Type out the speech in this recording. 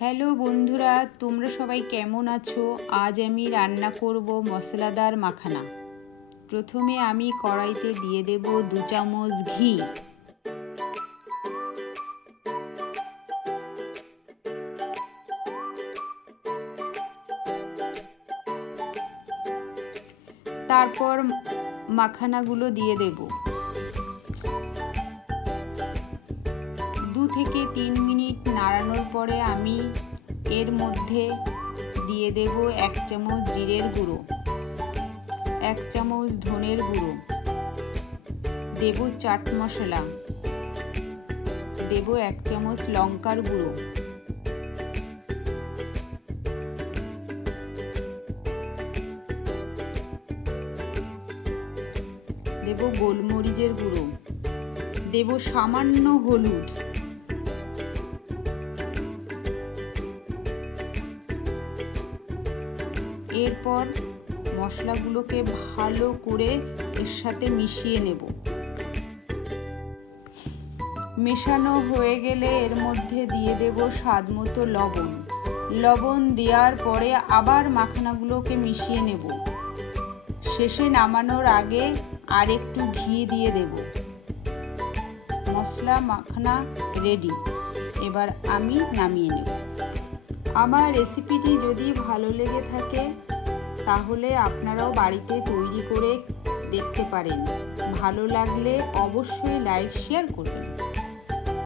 Hello বন্ধুরা, তোমরা সবাই কেমন আছো? আজ আমি রান্না করব মশলাদার মাখানা। প্রথমে আমি কড়াইতে দিয়ে দেব 2 চামচ ঘি। তারপর মাখানাগুলো দিয়ে দেব। 2 থেকে 3 মিনিট নাড়ানোর পরে আমি এর মধ্যে দিয়ে দেব 1 চামচ জিরের গুঁড়ো, 1 চামচ ধনের গুঁড়ো, দেব চাট মশলা, দেব 1 চামচ লঙ্কার গুঁড়ো, দেব গোলমরিচের গুঁড়ো, দেব সামান্য হলুদ, এরপর মশলাগুলোকে ভালো করে এর সাথে মিশিয়ে নেব। মেশানো হয়ে গেলে এর মধ্যে দিয়ে দেব স্বাদ মতো লবণ। লবণ দেওয়ার পরে আবার মাখানাগুলোকে মিশিয়ে নেব। শেষে নামানোর আগে আর একটু ঘি দিয়ে দেব। মশলা মাখানা রেডি। এবার আমি নামিয়ে নেব। আমার রেসিপিটি যদি ভালো লেগে থাকে তাহলে আপনারাও বাড়িতে তৈরি করে দেখতে পারেন। ভালো লাগলে অবশ্যই লাইক শেয়ার করবেন।